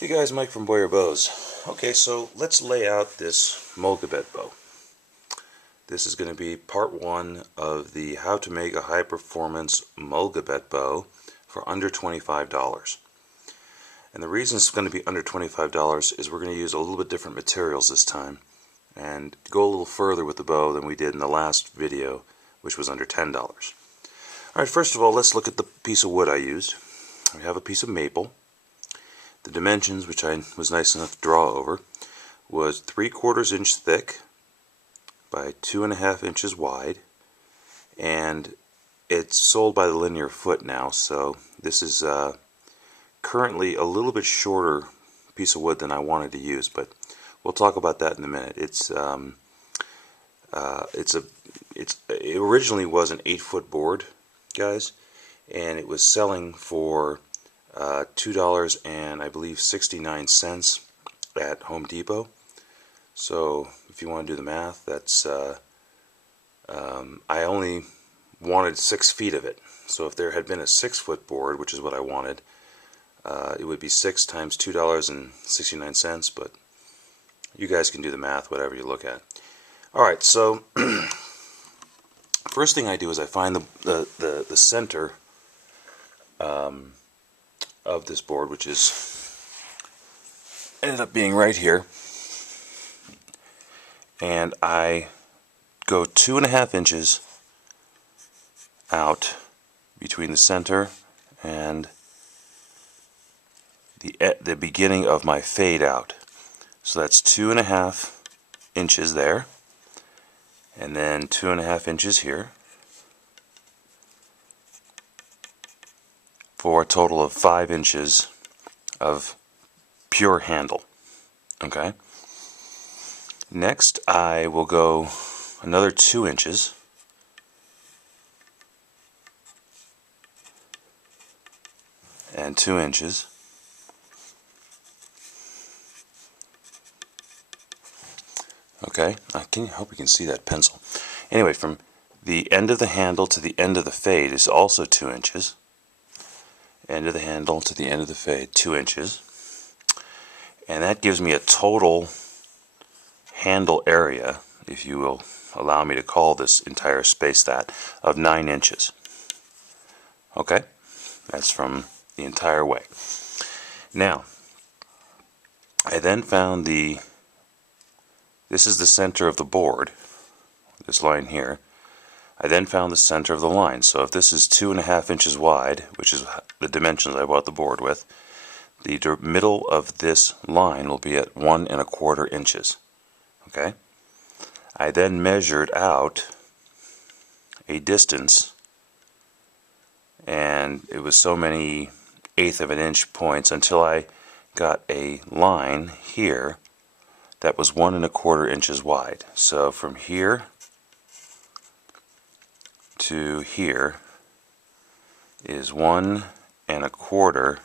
Hey guys, Mike from Boyer Bows. Okay, so let's lay out this Mollegabet bow. This is going to be part one of the how to make a high performance Mollegabet bow for under $25. And the reason it's going to be under $25 is we're going to use a little bit different materials this time and go a little further with the bow than we did in the last video, which was under $10. Alright, first of all, let's look at the piece of wood I used. We have a piece of maple. The dimensions, which I was nice enough to draw over, was 3/4 inch thick by 2.5 inches wide, and it's sold by the linear foot now, so this is currently a little bit shorter piece of wood than I wanted to use, but we'll talk about that in a minute. It originally was an 8-foot board, guys, and it was selling for $2 and I believe 69 cents at Home Depot. So if you want to do the math, that's I only wanted 6 feet of it. So if there had been a 6-foot board, which is what I wanted, it would be 6 times $2.69. But you guys can do the math, whatever you look at. All right. So first thing I do is I find the center of this board, which is ended up being right here, and I go 2.5 inches out between the center and the beginning of my fade out. So that's 2.5 inches there, and then 2.5 inches here, for a total of 5 inches of pure handle. Okay. Next, I will go another 2 inches and 2 inches. Okay, I hope you can see that pencil. Anyway, from the end of the handle to the end of the fade is also 2 inches. End of the handle to the end of the fade, 2 inches. And that gives me a total handle area, if you will allow me to call this entire space that, of 9 inches. Okay? That's from the entire way. Now, I then found this is the center of the board, this line here. I then found the center of the line. So if this is 2.5 inches wide, which is the dimensions I bought the board with, the middle of this line will be at 1.25 inches. Okay? I then measured out a distance, and it was so many 1/8 of an inch points until I got a line here that was 1.25 inches wide. So from here to here is 1.25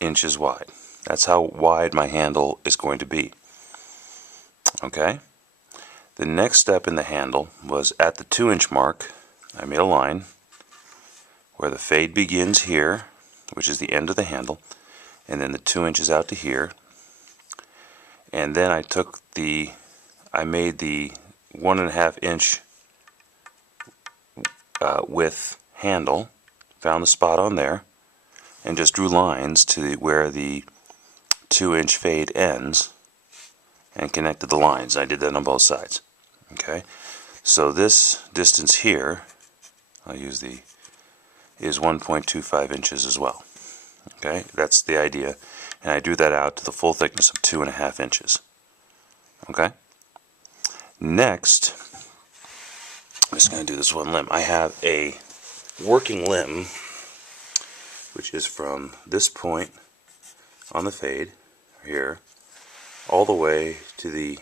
inches wide. That's how wide my handle is going to be. Okay? The next step in the handle was at the 2-inch mark. I made a line where the fade begins here, which is the end of the handle, and then the 2 inches out to here. And then I made the 1.5 inch width handle, found the spot on there, and just drew lines to where the 2-inch fade ends and connected the lines. I did that on both sides. Okay, so this distance here, I'll use is 1.25 inches as well. Okay, that's the idea, and I drew that out to the full thickness of 2.5 inches. Okay, next, I'm just going to do this one limb. I have a working limb, which is from this point on the fade here all the way to the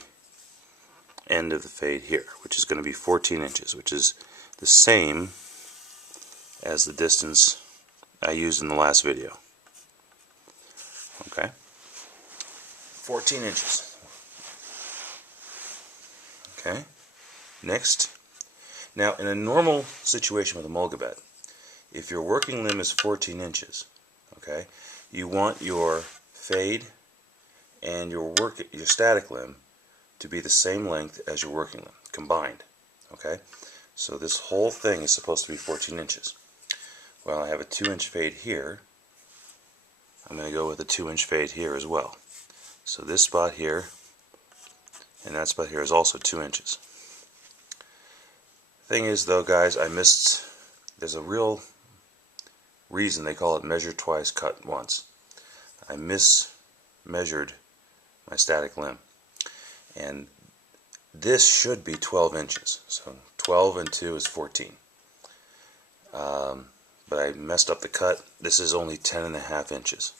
end of the fade here, which is going to be 14 inches, which is the same as the distance I used in the last video. Okay, 14 inches. Okay, next. Now, in a normal situation with a Mollegabet, if your working limb is 14 inches, okay, you want your fade and your static limb to be the same length as your working limb combined. Okay, so this whole thing is supposed to be 14 inches. Well, I have a 2-inch fade here. I'm going to go with a 2-inch fade here as well. So this spot here and that spot here is also 2 inches. Thing is though, guys, there's a real reason they call it measure twice, cut once. I mismeasured my static limb, and this should be 12 inches. So 12 and 2 is 14. But I messed up the cut. This is only 10.5 inches.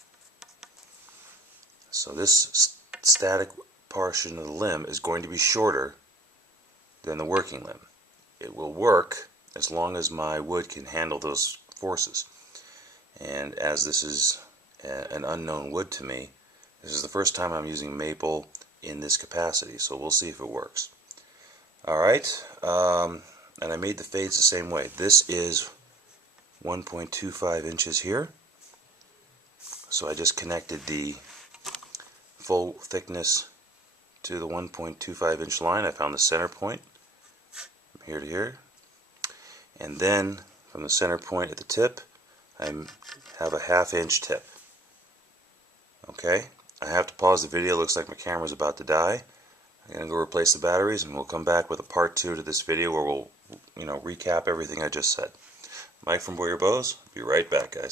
So this static portion of the limb is going to be shorter than the working limb. It will work as long as my wood can handle those forces. And as this is an unknown wood to me, this is the first time I'm using maple in this capacity, so we'll see if it works. Alright, and I made the fades the same way. This is 1.25 inches here, so I just connected the full thickness to the 1.25 inch line. I found the center point from here to here, and then from the center point at the tip I have a 1/2 inch tip. Okay, I have to pause the video. It looks like my camera's about to die. I'm going to go replace the batteries, and we'll come back with a part 2 to this video where we'll recap everything I just said. Mike from Boyer Bows. Be right back, guys.